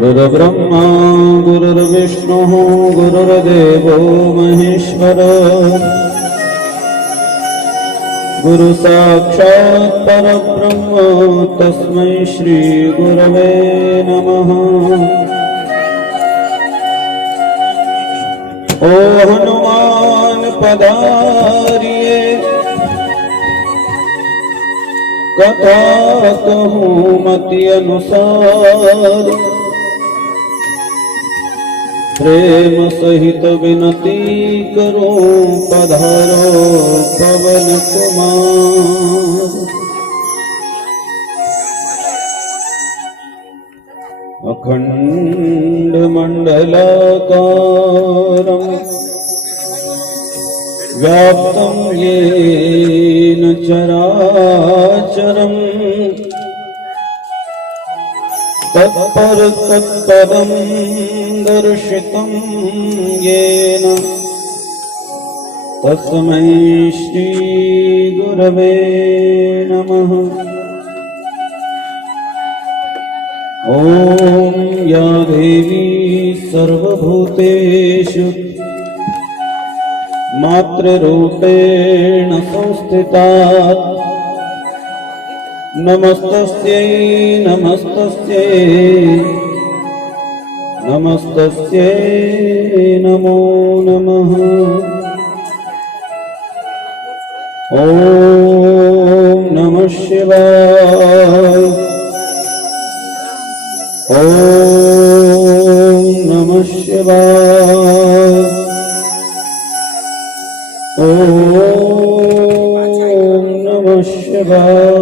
गुरुर्ब्रह्मा गुरुर्विष्णुः गुरुर्देवो महेश्वर गुरु साक्षात् परब्रह्म तस्मै श्री गुरवे नमः। ओ हनुमान पधारिए कथा कहूँ मति अनुसार प्रेम सहित विनती करूं पधारो पवन कुमार। अखंड मंडलाकारं व्याप्तं येन चराचरं तत्पदं दर्शितं येन तस्मै श्री गुरवे नमः। ॐ या देवी सर्वभूतेषु मातृरूपेण संस्थिता नमस्तस्यै नमस्तस्यै नमस्तस्यै नमो नमः। ॐ नमः शिवाय ॐ नमः शिवाय ॐ नमः शिवाय।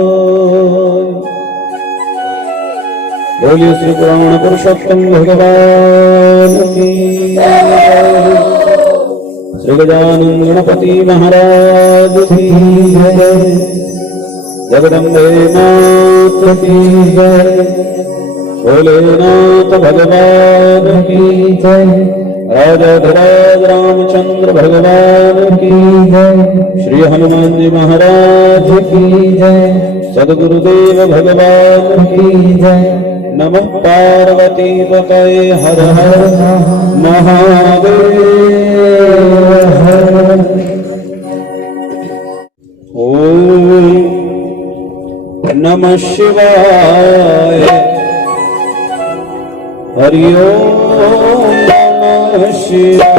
बोलिए श्री पुराण पुरुषोत्तम भगवान की जय। श्री गजानन गणपति महाराज की जय। जगदम्बे नाथ की जय। भोलेनाथ भगवान की जय। राजाधिराज रामचंद्र भगवान की जय। श्री हनुमान जी महाराज की जय। सद्गुरुदेव भगवान की जय। नमः पार्वती पतये हर हर महादेव। ओम नमः शिवाय। हरि ओम नमः शिवाय।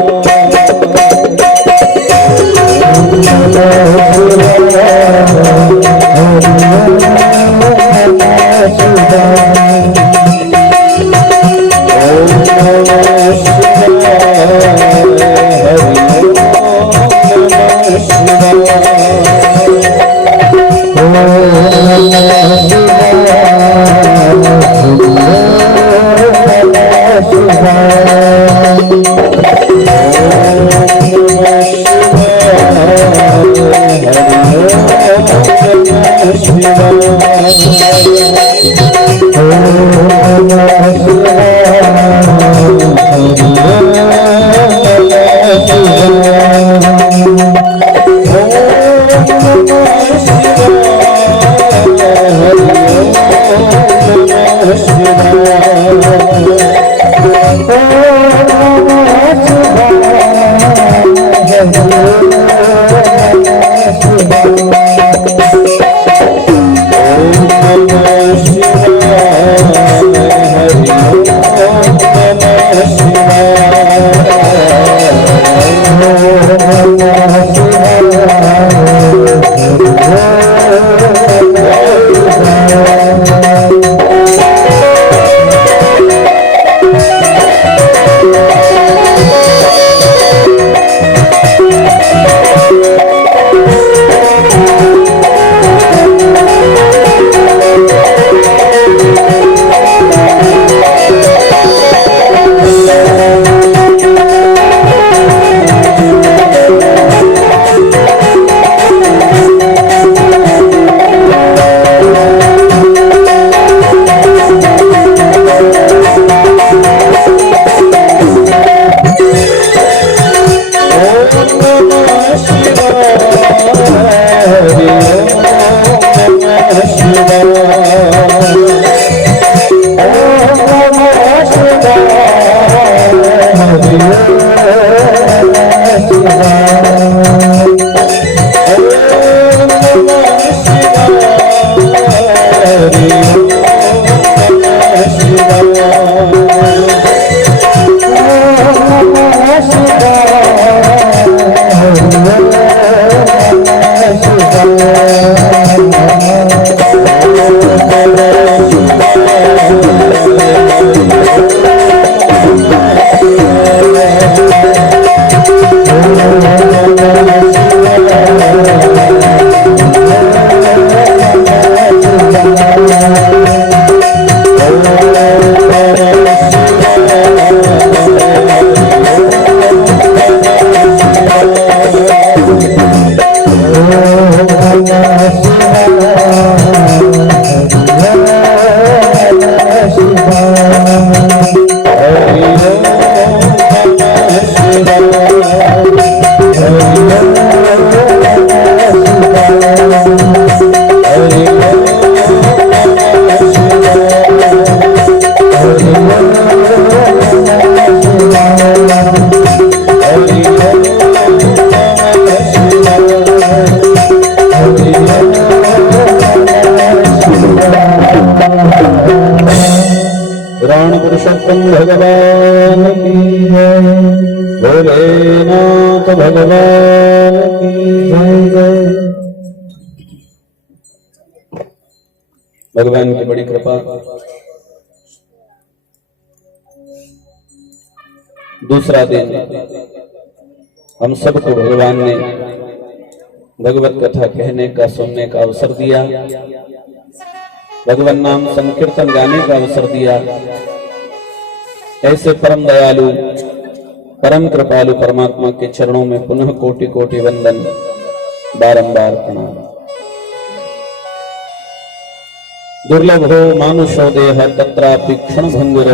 पुराण पुरुषोत्तम भगवान की जय। भोलेनाथ भगवान की जय। भगवान की बड़ी कृपा, दूसरा दिन हम सबको भगवान ने भगवत कथा कहने का, सुनने का अवसर दिया, भगवान नाम संकीर्तन गाने का अवसर दिया। ऐसे परम दयालु, परम कृपालु परमात्मा के चरणों में पुनः कोटि कोटि वंदन, बारंबार प्रणाम। दुर्लभो मानुषो देह तत्रापि क्षण भंगुर,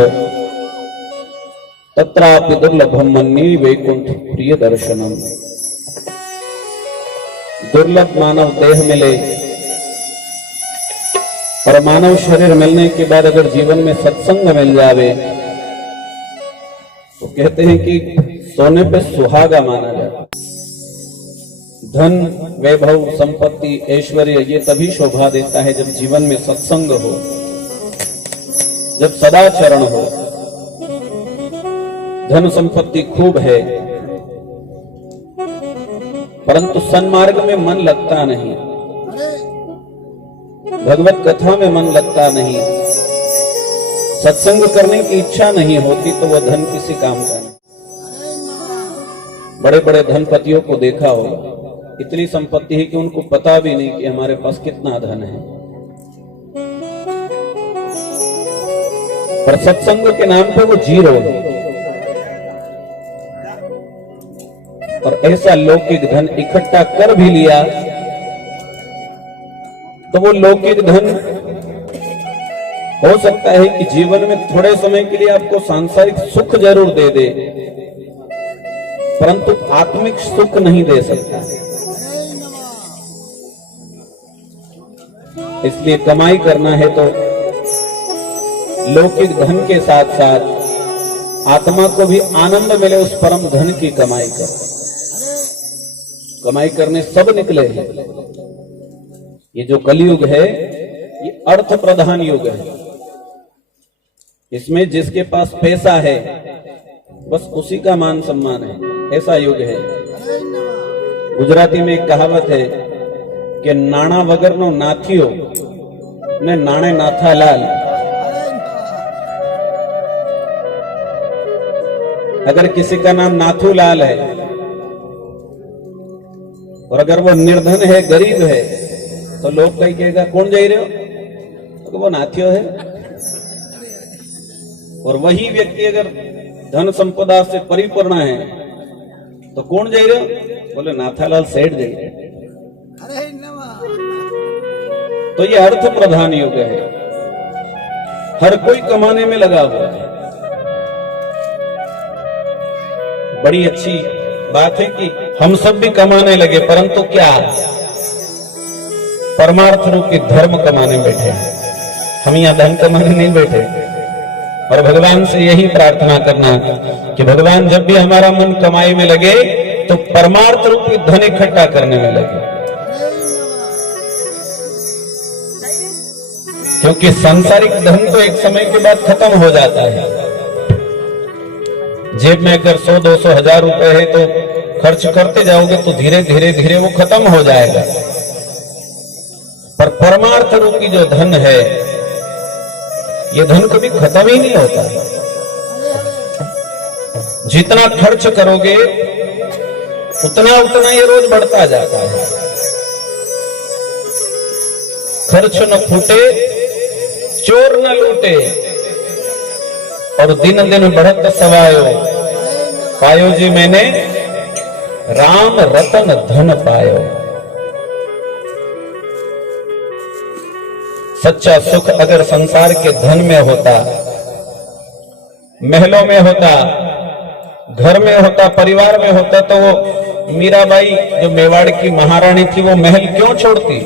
तत्रापि दुर्लभम मन्ये वैकुंठ प्रिय दर्शनम। दुर्लभ मानव देह मिले और मानव शरीर मिलने के बाद अगर जीवन में सत्संग मिल जावे तो कहते हैं कि सोने पे सुहागा माना जाए। धन, वैभव, संपत्ति, ऐश्वर्य ये तभी शोभा देता है जब जीवन में सत्संग हो, जब सदाचरण हो। धन संपत्ति खूब है परंतु सन्मार्ग में मन लगता नहीं, भगवत कथा में मन लगता नहीं, सत्संग करने की इच्छा नहीं होती तो वह धन किसी काम का नहीं। बड़े बड़े धनपतियों को देखा हो, इतनी संपत्ति है कि उनको पता भी नहीं कि हमारे पास कितना धन है, पर सत्संग के नाम पे वो जीरो है। और ऐसा लौकिक धन इकट्ठा कर भी लिया तो वो लौकिक धन हो सकता है कि जीवन में थोड़े समय के लिए आपको सांसारिक सुख जरूर दे दे, परंतु आत्मिक सुख नहीं दे सकता। इसलिए कमाई करना है तो लौकिक धन के साथ साथ आत्मा को भी आनंद मिले उस परम धन की कमाई कर। कमाई करने सब निकले हैं। ये जो कलयुग है ये अर्थ प्रधान युग है। इसमें जिसके पास पैसा है बस उसी का मान सम्मान है, ऐसा युग है। गुजराती में एक कहावत है कि नाणा वगर नो नाथियो ने नाणे नाथा लाल। अगर किसी का नाम नाथू लाल है और अगर वो निर्धन है, गरीब है, तो लोग कहीं कहेगा कौन जा रहे हो, तो वो नाथियो है। और वही व्यक्ति अगर धन संपदा से परिपूर्ण है तो कौन जा रहे हो, बोले नाथालाल सेठ जा रहे। तो ये अर्थ प्रधान युग है, हर कोई कमाने में लगा हुआ है। बड़ी अच्छी बात है कि हम सब भी कमाने लगे, परंतु क्या परमार्थ रूप के धर्म कमाने बैठे हैं। हम यहाँ धन कमाने नहीं बैठे। और भगवान से यही प्रार्थना करना कि भगवान जब भी हमारा मन कमाई में लगे तो परमार्थ रूपी धन इकट्ठा करने में लगे, क्योंकि सांसारिक धन तो एक समय के बाद खत्म हो जाता है। जेब में अगर 100-200 हजार रुपए है तो खर्च करते जाओगे तो धीरे धीरे धीरे वो खत्म हो जाएगा। पर परमार्थ रूपी जो धन है, ये धन कभी खत्म ही नहीं होता। जितना खर्च करोगे उतना उतना ये रोज बढ़ता जाता है। खर्च न फूटे, चोर न लूटे, और दिन दिन बढ़त सवायो, पायो जी मैंने राम रतन धन पायो। सच्चा सुख अगर संसार के धन में होता, महलों में होता, घर में होता, परिवार में होता, तो वो मीराबाई जो मेवाड़ की महारानी थी वो महल क्यों छोड़ती?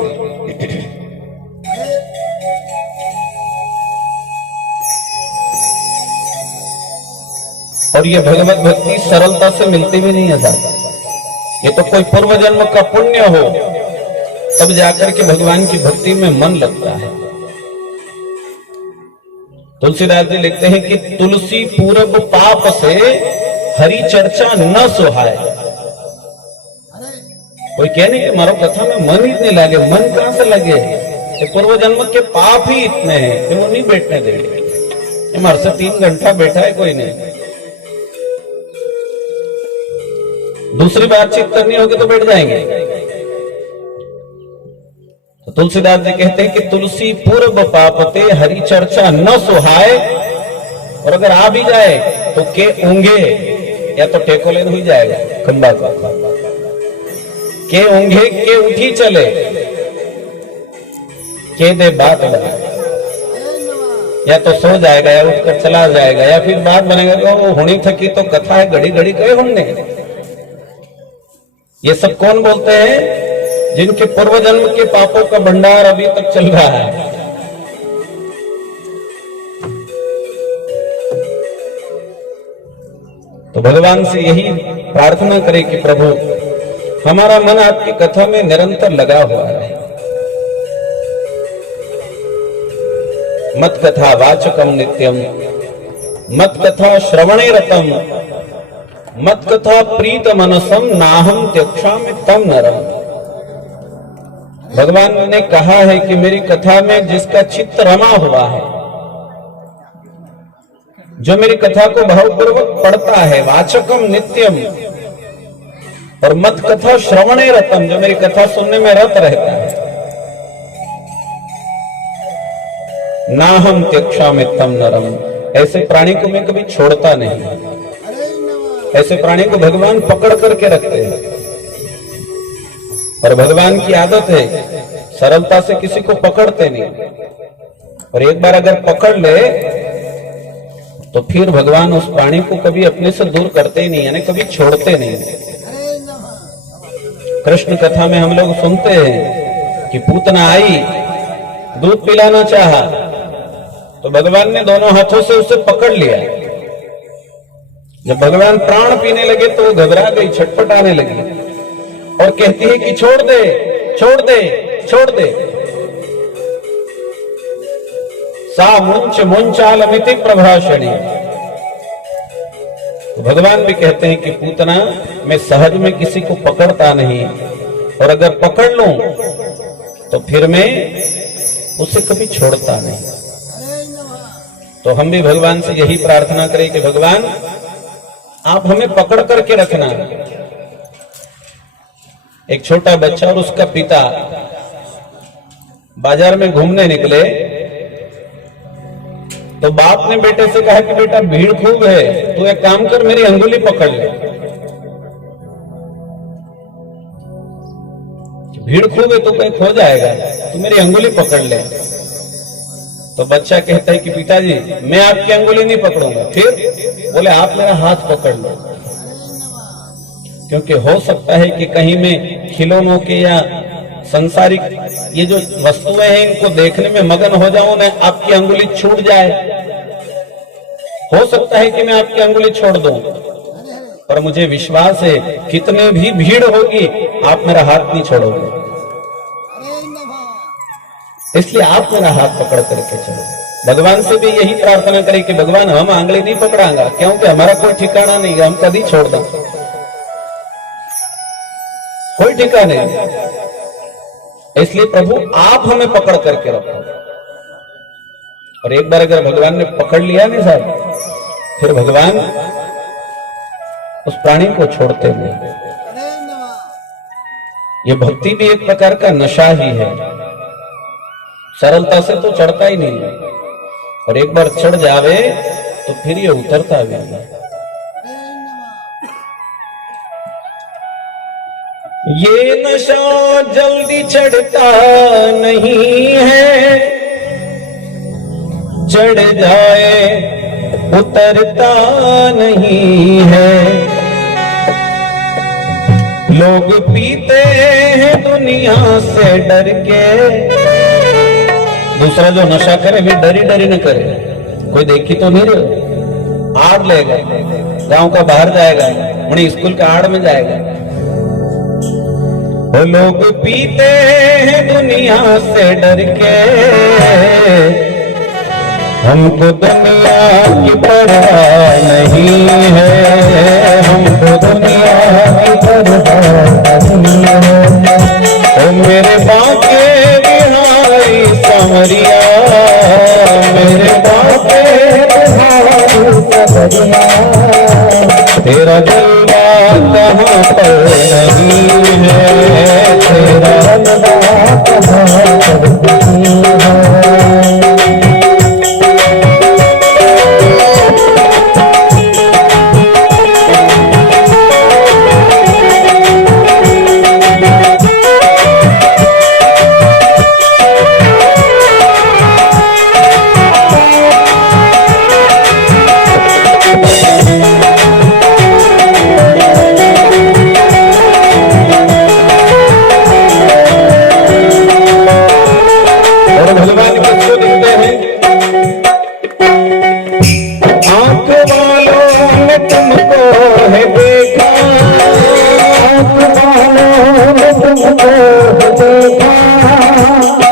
और ये भगवत भक्ति सरलता से मिलती भी नहीं है साहब। ये तो कोई पूर्व जन्म का पुण्य हो तब जाकर के भगवान की भक्ति में मन लगता है। तुलसीदास जी लिखते हैं कि तुलसी पूरब पाप से हरि चर्चा न सुहाए। कोई कहने कि मारो कथा में मन ही नहीं लगे, मन कहां से लगे? ये पूर्व जन्म के पाप ही इतने हैं कि वो नहीं बैठने देंगे। हमारे से 3 घंटा बैठा है कोई नहीं, दूसरी बातचीत करनी होगी तो बैठ जाएंगे। तो तुलसीदास जी कहते हैं कि तुलसी पूर्व पापते हरि चर्चा न सुहाए, और अगर आ भी जाए तो के ऊंगे या तो टेकोले हुई जाएगा खंबा का, के ऊंगे के उठी चले, के दे बात बना, या तो सो जाएगा या उठकर चला जाएगा, या फिर बात बनेगा वो होनी थकी तो कथा है घड़ी घड़ी गए होंगे। ये सब कौन बोलते हैं? जिनके पूर्व जन्म के पापों का भंडार अभी तक चल रहा है। तो भगवान से यही प्रार्थना करें कि प्रभु हमारा मन आपकी कथा में निरंतर लगा हुआ है। मत कथा वाचकम नित्यम, मत कथा श्रवणे रतम, मत कथा प्रीत मनसम नाहम त्यक्षामि तम नरम। भगवान ने कहा है कि मेरी कथा में जिसका चित्त रमा हुआ है, जो मेरी कथा को भावपूर्वक पढ़ता है, वाचकम नित्यम, और मत कथा श्रवणे रतम, जो मेरी कथा सुनने में रत रहता है, नाहम त्यक्षामि तम नरम। ऐसे प्राणी को मैं कभी छोड़ता नहीं। ऐसे प्राणी को भगवान पकड़ करके रखते हैं, और भगवान की आदत है सरलता से किसी को पकड़ते नहीं। और एक बार अगर पकड़ ले तो फिर भगवान उस प्राणी को कभी अपने से दूर करते ही नहीं, यानी कभी छोड़ते नहीं। कृष्ण कथा में हम लोग सुनते हैं कि पूतना आई, दूध पिलाना चाहा, तो भगवान ने दोनों हाथों से उसे पकड़ लिया। जब भगवान प्राण पीने लगे तो वो घबरा गई, छटपटाने लगी और कहती है कि छोड़ दे, छोड़ दे, छोड़ दे। सा मुंच मुंचाल मिति प्रभाषणी। तो भगवान भी कहते हैं कि पूतना मैं सहज में किसी को पकड़ता नहीं, और अगर पकड़ लूं तो फिर मैं उसे कभी छोड़ता नहीं। तो हम भी भगवान से यही प्रार्थना करें कि भगवान आप हमें पकड़ करके रखना। एक छोटा बच्चा और उसका पिता बाजार में घूमने निकले, तो बाप ने बेटे से कहा कि बेटा भीड़ खूब है, तू एक काम कर मेरी अंगुली पकड़ ले। भीड़ खूब है तो कहीं खो जाएगा, तू मेरी अंगुली पकड़ ले। तो बच्चा कहता है कि पिताजी मैं आपकी अंगुली नहीं पकड़ूंगा। फिर बोले आप मेरा हाथ पकड़ लो, क्योंकि हो सकता है कि कहीं मैं खिलौनों के या संसारिक ये जो वस्तुएं हैं इनको देखने में मगन हो जाऊं ना, आपकी अंगुली छूट जाए। हो सकता है कि मैं आपकी अंगुली छोड़ दूं, पर मुझे विश्वास है कितने भी भीड़ होगी आप मेरा हाथ नहीं छोड़ोगे, इसलिए आप मेरा हाथ पकड़ करके चलो। भगवान से भी यही प्रार्थना करें कि भगवान हम आंगली नहीं पकड़ांगा, क्योंकि हमारा कोई ठिकाना नहीं है, हम कभी छोड़ दें, कोई ठिकाना नहीं। इसलिए प्रभु आप हमें पकड़ करके रखो। और एक बार अगर भगवान ने पकड़ लिया नहीं साहब, फिर भगवान उस प्राणी को छोड़ते नहीं। ये भक्ति भी एक प्रकार का नशा ही है, सरलता से तो चढ़ता ही नहीं है, और एक बार चढ़ जावे तो फिर ये उतरता भी नहीं। ये नशा जल्दी चढ़ता नहीं है, चढ़ जाए उतरता नहीं है। लोग पीते हैं दुनिया से डर के, दूसरा जो नशा करे भी डरी डरी न करे, कोई देखी तो नहीं रहे, आड़ लेगा, गांव का बाहर जाएगा, उन्हें स्कूल का आड़ में जाएगा। वो लोग पीते हैं दुनिया से डर के, हमको दुनिया की परवाह नहीं है, हमको दुनिया की परवाह नहीं है। ओ मेरे बाके बिहारी सांवरिया, मेरे बाके बिहारी सांवरिया, तेरा जलवा कहाँ पर नहीं है, तेरा जलवा कहाँ पर नहीं है।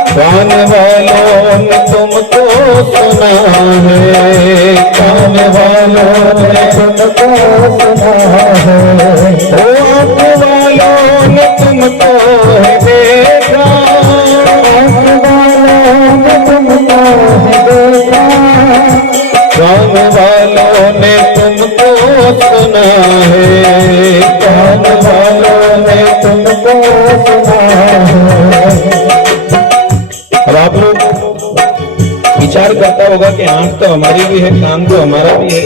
कान वालों ने तुमको सुना है, कान वालों ने तुमको सुना है, आँख वालों ने तुमको है देखा, आँख वालों ने तुमको है देखा, कान वालों ने तुमको सुना है, कान वालों ने तुमको सुना है। अब आप लोग विचार करता होगा कि आंख तो हमारी भी है, कान तो हमारा भी है,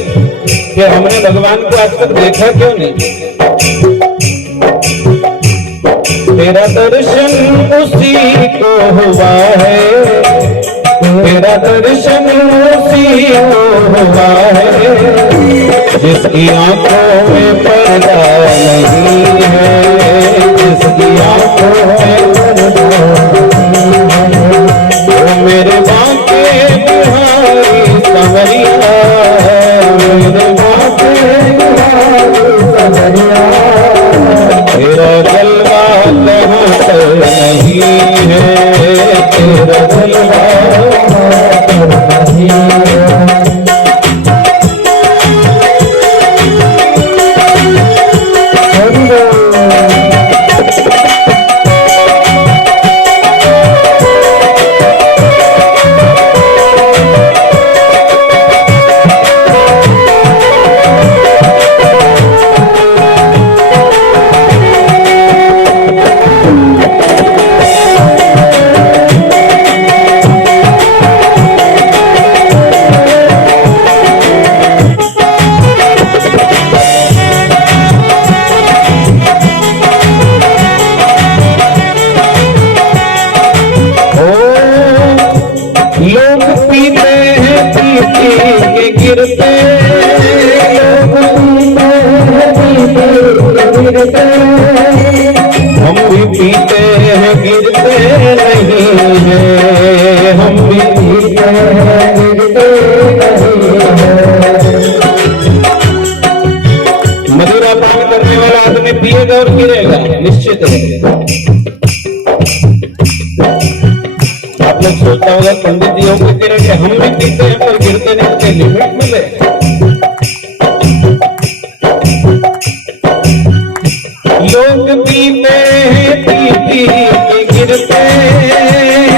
कि हमने भगवान को आज तक देखा क्यों नहीं? तेरा दर्शन उसी को हुआ है, तेरा दर्शन उसी को हुआ है, जिसकी आंखों में पर्दा नहीं है, जिसकी आंखों में पर्दा नहीं है। मेरे बाके बिहारी सांवरिया, मेरे बाके बिहारी सांवरिया, तेरा जलवा कहाँ पर नहीं है, तेरा जलवा कहाँ पर नहीं है। हम भी पीते हैं गिरते नहीं हैं, हम भी पीते हैं गिरते नहीं हैं। मदिरा पान करने वाला आदमी पिएगा और गिरेगा निश्चित है। आप लोग सोचता होगा पंडित जी होंगे कि हम भी पीते थोड़ी लिमिट मिले। लोग पीते हैं पी पी के गिरते,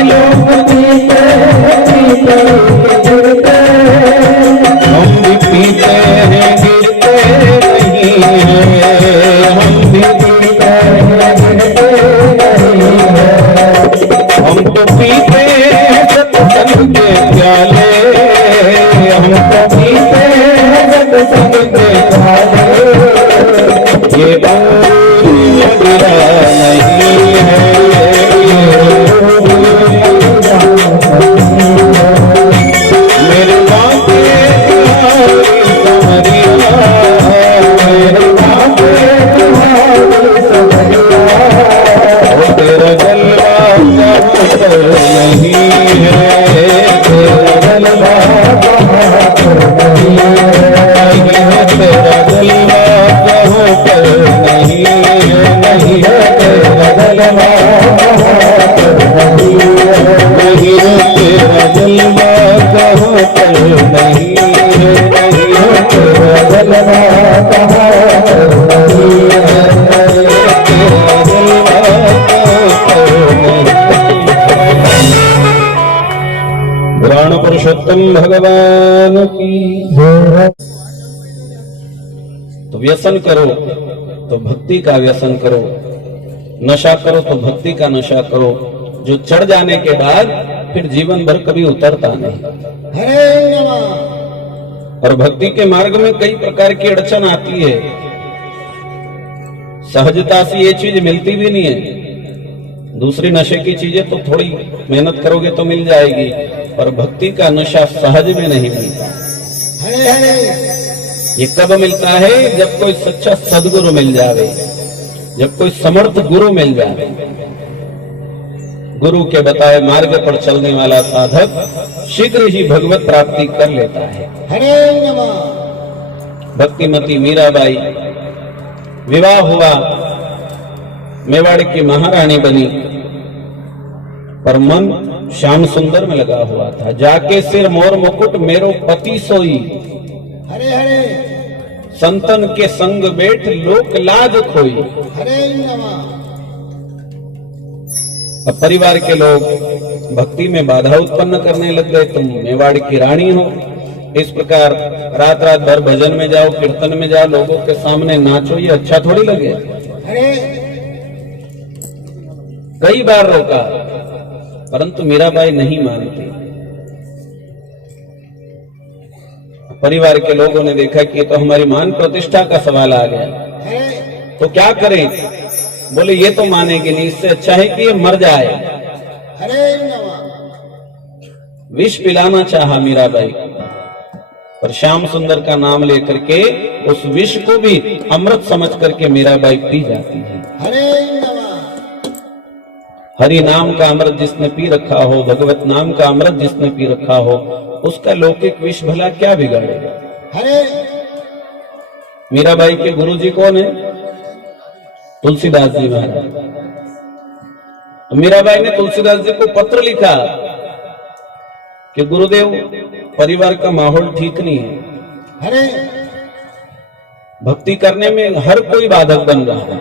लोग पीते हैं पी पी के गिरते, हम भी पीते हैं गिरते नहीं है, हम भी पीते हैं गिरते नहीं है। हम तो पीते हैं सत्संग के प्याले, हम तो पीते हैं सत्संग के प्याले, ये गिरा नहीं है, मेरे बापे समरिया, मेरे बापे समरिया, तेरा जलवा नहीं है, तेरा जलवा नहीं है, तेरा जलवा कहाँ पर नहीं है, नहीं है तेरा जलवा नहीं है, तेरा जलवा कहाँ पर नहीं है, नहीं है तेरा जलवा कहाँ पर नहीं है, तेरा जलवा कहाँ पर नहीं। पुराण पुरुषोत्तम भगवान की। तो व्यसन करो तो भक्ति का व्यसन करो, नशा करो तो भक्ति का नशा करो, जो चढ़ जाने के बाद फिर जीवन भर कभी उतरता नहीं। हरे नमः। और भक्ति के मार्ग में कई प्रकार की अड़चन आती है, सहजता से ये चीज मिलती भी नहीं है। दूसरी नशे की चीजें तो थोड़ी मेहनत करोगे तो मिल जाएगी, पर भक्ति का नशा सहज में नहीं मिलता। हरे हरे। ये कब मिलता है? जब कोई सच्चा सदगुरु मिल जावे, जब कोई समर्थ गुरु मिल जावे। गुरु के बताए मार्ग पर चलने वाला साधक शीघ्र ही भगवत प्राप्ति कर लेता है। हरे नमः। भक्तिमती मीराबाई विवाह हुआ, मेवाड़ की महारानी बनी, पर मन श्याम सुंदर में लगा हुआ था। जाके सिर मोर मुकुट मेरो पति सोई, हरे हरे। संतन के संग बैठ लोक लाज खोई। हरे नमः। अब परिवार के लोग भक्ति में बाधा उत्पन्न करने लग गए, तुम मेवाड़ की रानी हो, इस प्रकार रात रात भर भजन में जाओ, कीर्तन में जाओ, लोगों के सामने नाचो, ये अच्छा थोड़ी लगे। हरे। कई बार रोका, परंतु मीराबाई नहीं मानती। परिवार के लोगों ने देखा कि तो हमारी मान प्रतिष्ठा का सवाल आ गया, हरे। तो क्या करें? बोले ये तो मानेगी नहीं, इससे अच्छा है कि ये मर जाए। हरे नमः। विष पिलाना चाहा मीराबाई, पर श्याम सुंदर का नाम लेकर के उस विष को भी अमृत समझ करके मीराबाई पी जाती है। हरे नमः। हरि नाम का अमृत जिसने पी रखा हो, भगवत नाम का अमृत जिसने पी रखा हो, उसका लौकिक विष भला क्या बिगाड़ेगा? हरे। मीराबाई के गुरुजी कौन है? तुलसीदास जी महाराज। तो मीराबाई ने तुलसीदास जी को पत्र लिखा कि गुरुदेव, परिवार का माहौल ठीक नहीं है, हरे। भक्ति करने में हर कोई बाधक बन रहा है,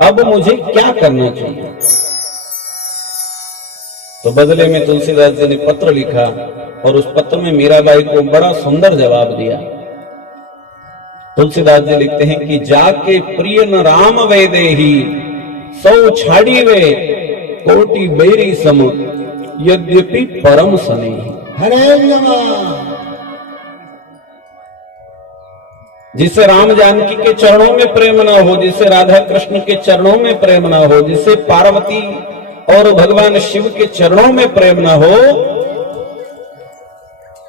अब मुझे क्या करना चाहिए? तो बदले में तुलसीदास जी ने पत्र लिखा, और उस पत्र में मीराबाई को बड़ा सुंदर जवाब दिया। तुलसीदास जी लिखते हैं कि जाके प्रिय न राम वेदे ही, सौ छाड़ी वे कोटि बेरी सम, यद्यपि परम सने। हरे नमः। जिसे राम जानकी के चरणों में प्रेम ना हो, जिसे राधा कृष्ण के चरणों में प्रेम ना हो, जिसे पार्वती और भगवान शिव के चरणों में प्रेम ना हो,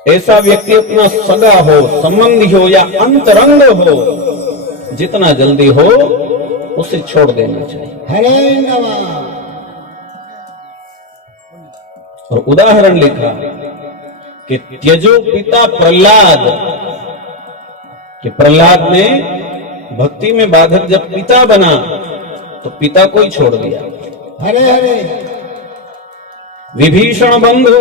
ऐसा व्यक्ति अपना सगा हो, संबंधी हो या अंतरंग हो, जितना जल्दी हो उसे छोड़ देना चाहिए। हरे नमः। और उदाहरण लिखा कि त्यजो पिता प्रहलाद, कि प्रहलाद ने भक्ति में बाधक जब पिता बना तो पिता को ही छोड़ दिया। हरे हरे। विभीषण बंधु,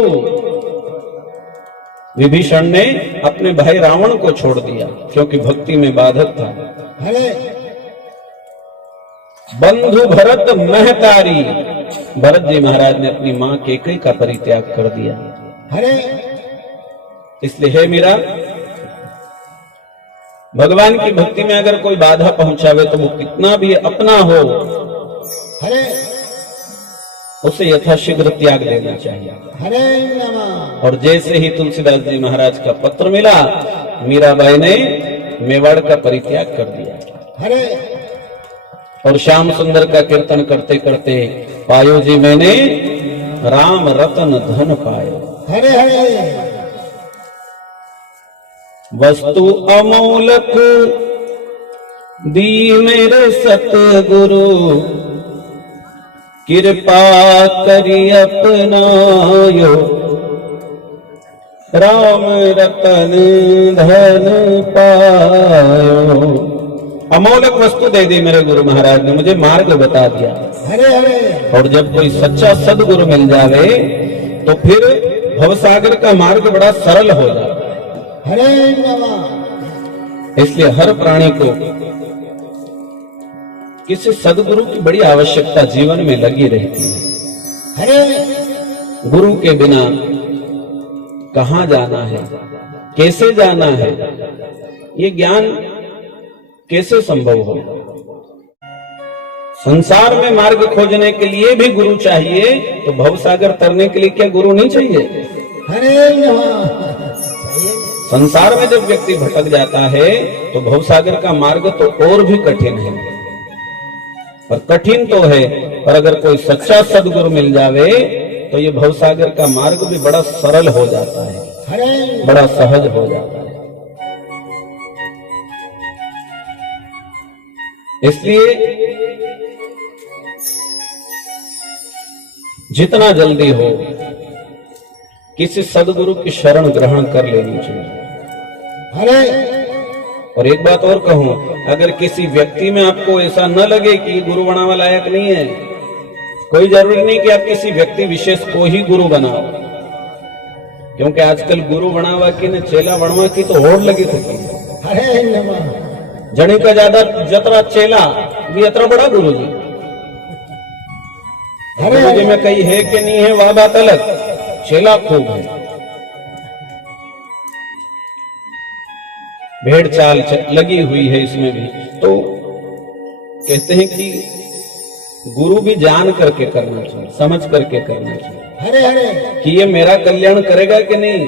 विभीषण ने अपने भाई रावण को छोड़ दिया क्योंकि भक्ति में बाधक था। हरे बंधु भरत महतारी, भरत जी महाराज ने अपनी मां केकई का परित्याग कर दिया। हरे इसलिए हे मीरा, भगवान की भक्ति में अगर कोई बाधा पहुंचावे तो वो कितना भी अपना हो, हरे उसे यथाशीघ्र त्याग देना चाहिए। हरे नमः। और जैसे ही तुलसीदास जी महाराज का पत्र मिला, मीराबाई ने मेवाड़ का परित्याग कर दिया हरे और श्याम सुंदर का कीर्तन करते करते पायो जी मैंने राम रतन धन पायो। हरे हरे वस्तु अमूलक दी मेरे सतगुरु, कृपा करी अपनायो राम रतन धन पायो। अमौलक वस्तु दे दी मेरे गुरु महाराज ने, मुझे मार्ग बता दिया। हरे हरे और जब कोई सच्चा सदगुरु मिल जावे तो फिर भवसागर का मार्ग बड़ा सरल हो जाता। हरे नमः। इसलिए हर प्राणी को किसी सदगुरु की बड़ी आवश्यकता जीवन में लगी रहती है। हरे गुरु के बिना कहां जाना है, कैसे जाना है, ये ज्ञान कैसे संभव हो। संसार में मार्ग खोजने के लिए भी गुरु चाहिए, तो भवसागर तरने के लिए क्या गुरु नहीं चाहिए? हरे नमः। संसार में जब व्यक्ति भटक जाता है तो भवसागर का मार्ग तो और भी कठिन है। पर कठिन तो है, पर अगर कोई सच्चा सदगुरु मिल जावे तो ये भवसागर का मार्ग भी बड़ा सरल हो जाता है, हरे बड़ा सहज हो जाता है। इसलिए जितना जल्दी हो किसी सदगुरु की शरण ग्रहण कर लेनी चाहिए। हरे और एक बात और कहूं, अगर किसी व्यक्ति में आपको ऐसा न लगे कि गुरु बनावा लायक नहीं है, कोई जरूरी नहीं कि आप किसी व्यक्ति विशेष को ही गुरु बनाओ, क्योंकि आजकल गुरु बनावा की न चेला बनवा की तो होड़ लगी थी। हरे नमः। जने का ज्यादा जतरा चेला भी अतरा बड़ा गुरु जी। गुरु जी में कहीं है कि नहीं है वह बात अलग, चेला खूब है। भेड़ चाल लगी हुई है इसमें भी। तो कहते हैं कि गुरु भी जान करके करना चाहिए, समझ करके करना चाहिए। हरे हरे कि ये मेरा कल्याण करेगा कि नहीं।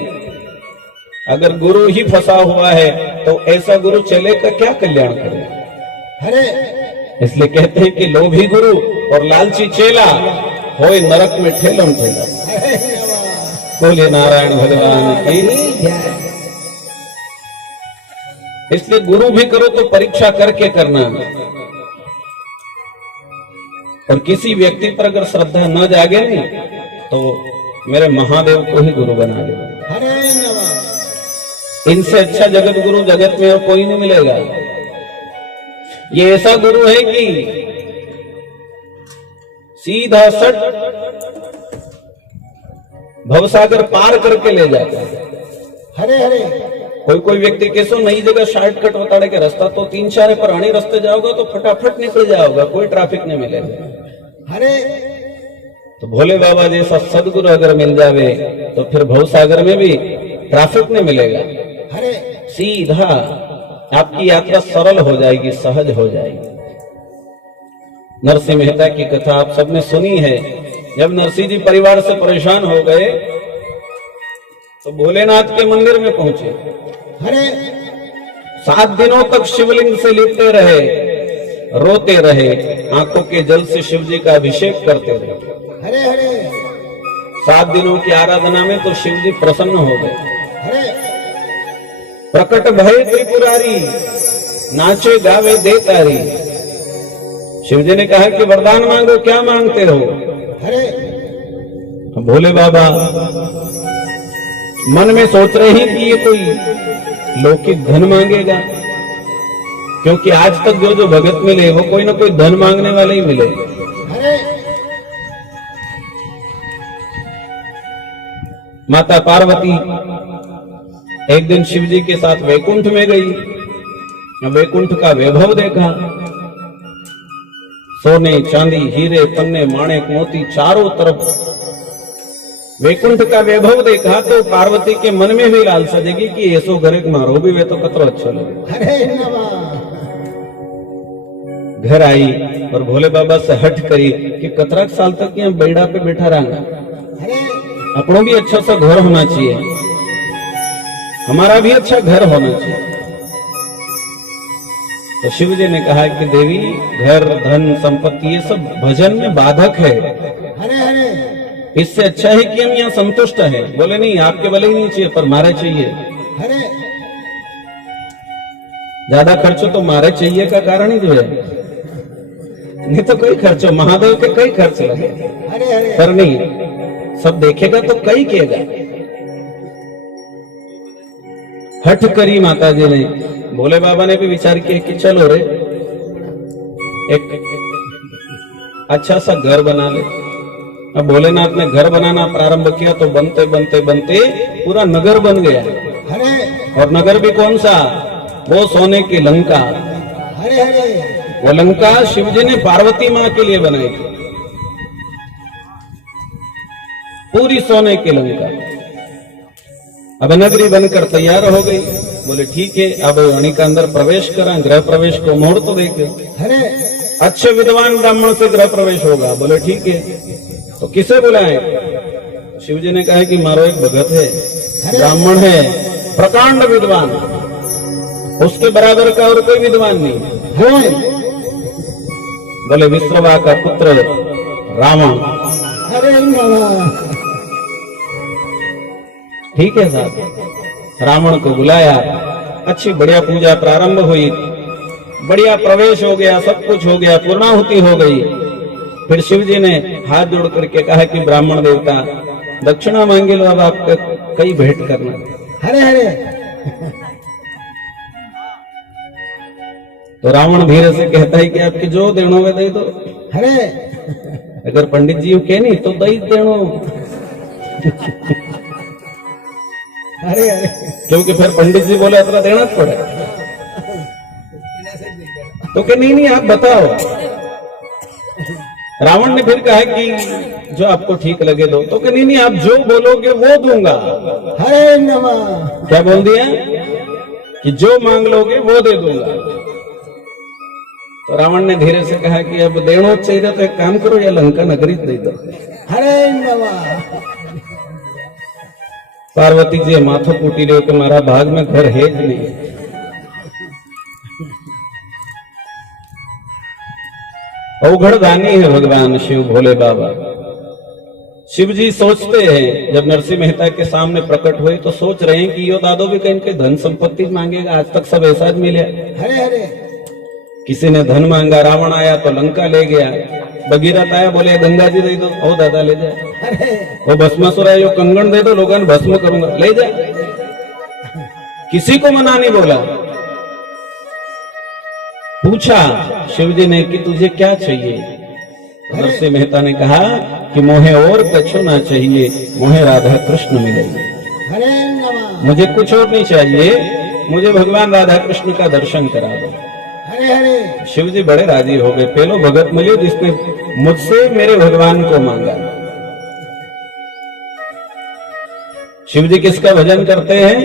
अगर गुरु ही फंसा हुआ है तो ऐसा गुरु चले का क्या कल्याण करेगा। हरे इसलिए कहते हैं कि लोभी गुरु और लालची चेला होए नरक में ठेलम ठेला। हरे नमः। बोले नारायण भगवान की। इसलिए गुरु भी करो तो परीक्षा करके करना, और किसी व्यक्ति पर अगर श्रद्धा न जागे नहीं तो मेरे महादेव को ही गुरु बना दे। हरे नमः। इनसे अच्छा जगत गुरु जगत में और कोई नहीं मिलेगा। ये ऐसा गुरु है कि सीधा सट भवसागर पार करके ले जाता है। हरे हरे कोई कोई व्यक्ति कैसो नई जगह शॉर्टकट बताड़े के रास्ता तो 3-4 पुराने रास्ते जाओगे तो फटाफट निकल जाओगे, कोई ट्रैफिक नहीं मिलेगा। हरे तो भोले बाबा जैसा सदगुरु अगर मिल जावे तो फिर भवसागर में भी ट्रैफिक नहीं मिलेगा। हरे सीधा आपकी यात्रा सरल हो जाएगी, सहज हो जाएगी। नरसिंह मेहता की कथा आप सबने सुनी है। जब नरसिंह जी परिवार से परेशान हो गए तो भोलेनाथ के मंदिर में पहुंचे। हरे 7 दिनों तक शिवलिंग से लिपटे रहे, रोते रहे, आंखों के जल से शिव जी का अभिषेक करते रहे। हरे हरे 7 दिनों की आराधना में तो शिव जी प्रसन्न हो गए। हरे प्रकट भय त्रिपुरारी, नाचे गावे दे तारी। शिव जी ने कहा कि वरदान मांगो, क्या मांगते हो। हरे भोले बाबा मन में सोच रहे हैं कि ये कोई लौकिक धन मांगेगा, क्योंकि आज तक जो भगत मिले वो कोई ना कोई धन मांगने वाले ही मिले। हरे माता पार्वती एक दिन शिव जी के साथ वैकुंठ में गई, वैकुंठ का वैभव देखा, सोने चांदी हीरे पन्ने माणिक मोती चारों तरफ वैकुंठ का वैभव देखा तो पार्वती के मन में भी लालसा जगी कि ऐसो घर एक मारो भी वे तो कतरो अच्छा लगे। हरे नमः। घर आई और भोले बाबा से हट करी कि कतरा साल तक यहाँ बेड़ा पे बैठा रहा, हरे अपनों भी अच्छा सा घर होना चाहिए, हमारा भी अच्छा घर होना चाहिए। तो शिव जी ने कहा कि देवी घर धन संपत्ति ये सब भजन में बाधक है, हरे हरे इससे अच्छा है कि हम यहाँ संतुष्ट हैं। बोले नहीं, आपके भले ही नहीं चाहिए पर मारे चाहिए। हरे ज्यादा खर्चो तो मारे चाहिए का कारण ही जो है, नहीं तो कई खर्चो, महादेव के कई खर्च लगे हरे हरे पर नहीं, सब देखेगा तो कई किएगा। हठ करी माता जी ने, भोले बाबा ने भी विचार किया कि चलो रे एक अच्छा सा घर बना ले। अब भोलेनाथ ने घर बनाना प्रारंभ किया तो बनते बनते बनते पूरा नगर बन गया, हरे और नगर भी कौन सा, वो सोने की लंका। हरे हरे वो लंका शिव जी ने पार्वती माँ के लिए बनाई थी, पूरी सोने की लंका। अब नगरी बनकर तैयार हो गई। बोले ठीक है, अब अणी का अंदर प्रवेश करा, गृह प्रवेश को मुहूर्त देखे, हरे अच्छे विद्वान ब्राह्मण से गृह प्रवेश होगा। बोले ठीक है, तो किसे बुलाए? शिव जी ने कहा कि मारो एक भगत है, ब्राह्मण है, प्रकांड विद्वान, उसके बराबर का और कोई विद्वान नहीं। हरे बोले विश्रवा का पुत्र रावण। हरे नमः। ठीक है साहब, रावण को बुलाया, अच्छी बढ़िया पूजा प्रारंभ हुई, बढ़िया प्रवेश हो गया, सब कुछ हो गया, पूर्णाहुति हो गई। फिर शिव जी ने हाथ जोड़ करके कहा कि ब्राह्मण देवता दक्षिणा मांगे लो, अब आप कई भेंट करना। हरे हरे तो रावण धीरे से कहता है कि आपके जो देनो वे दे दो। हरे अगर पंडित जी के नहीं तो दही देनो, हरे हरे क्योंकि फिर पंडित जी बोले इतना देना पड़े। तो कि नहीं नहीं आप बताओ। रावण ने फिर कहा कि जो आपको ठीक लगे दो। तो कि नहीं नहीं आप जो बोलोगे वो दूंगा। हरे नमः। क्या बोल दिया कि जो मांग लोगे वो दे दूंगा। तो रावण ने धीरे से कहा कि अब देनो चाहिए तो एक काम करो, या लंका नगरी दे दो। हरे नमः। पार्वती जी माथो कूटी रहे कि मारा भाग में घर है ज नहीं। अवघड़ दानी है भगवान शिव भोले बाबा। शिव जी सोचते हैं, जब नरसिंह मेहता के सामने प्रकट हुए तो सोच रहे हैं कि यो दादो भी कहीं के धन संपत्ति मांगेगा, आज तक सब ऐसा ज मिले। हरे हरे किसी ने धन मांगा, रावण आया तो लंका ले गया, भगीरथ आया बोले गंगा जी दे दो, ओ दादा ले जाए। हरे वो भस्मासुर आया, यो कंगन दे दो, लोगों ने भस्म करूंगा, ले जाए। किसी को मना नहीं बोला। पूछा शिव जी ने कि तुझे क्या चाहिए? नरसिंह मेहता ने कहा कि मोहे और कछु ना चाहिए, मोहे राधा कृष्ण मिलेंगे। हरे नमः। मुझे कुछ और नहीं चाहिए, मुझे भगवान राधा कृष्ण का दर्शन करा दो। हरे हरे शिव जी बड़े राजी हो गए। पहलो भगत मिले जिसने मुझसे मेरे भगवान को मांगा। शिव जी किसका भजन करते हैं?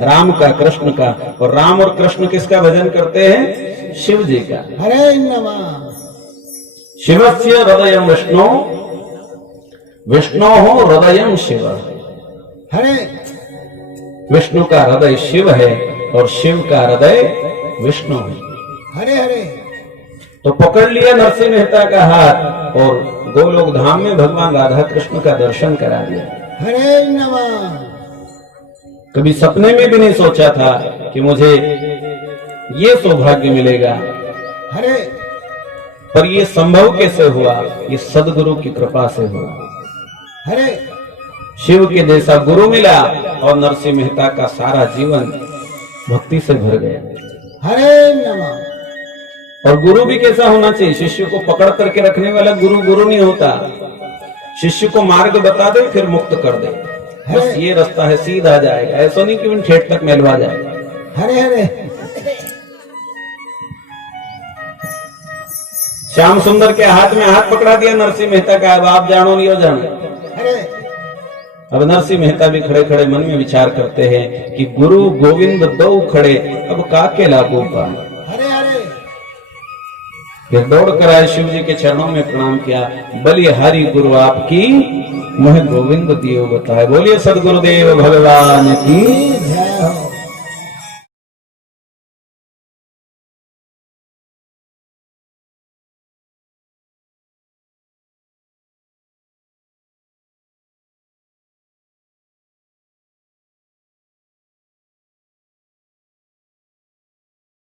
राम का, कृष्ण का। और राम और कृष्ण किसका भजन करते हैं? शिव जी का। हरे नमः। शिवस्य हृदय विष्णु, विष्णु हो हृदय शिव। हरे विष्णु का हृदय शिव है और शिव का हृदय विष्णु है। हरे हरे तो पकड़ लिया नरसिंह मेहता का हाथ और गोलोक धाम में भगवान राधा कृष्ण का दर्शन करा दिया। हरे नमः। कभी सपने में भी नहीं सोचा था कि मुझे ये सौभाग्य मिलेगा, हरे पर ये संभव कैसे हुआ? ये सदगुरु की कृपा से हुआ। हरे शिव के जैसा गुरु मिला और नरसिंह मेहता का सारा जीवन भक्ति से भर गया। हरे नमः। और गुरु भी कैसा होना चाहिए? शिष्य को पकड़ करके रखने वाला गुरु गुरु नहीं होता। शिष्य को मार्ग बता दे फिर मुक्त कर दे। बस ये रास्ता है, सीधा जाएगा। ऐसा नहीं कि ठेठ तक मेलवा जाए। हरे हरे श्याम सुंदर के हाथ में हाथ पकड़ा दिया नरसिंह मेहता का। अब आप जानो नहीं हो जानो। हरे अब नरसिंह मेहता भी खड़े खड़े मन में विचार करते हैं कि गुरु गोविंद दो खड़े, अब काके लागू पाए। हरे हरे फिर दौड़ कर आए, शिव जी के चरणों में प्रणाम किया। बलिहारी गुरु आपकी, मुझे गोविंद दियो बताए। बोलिए सदगुरुदेव भगवान की जय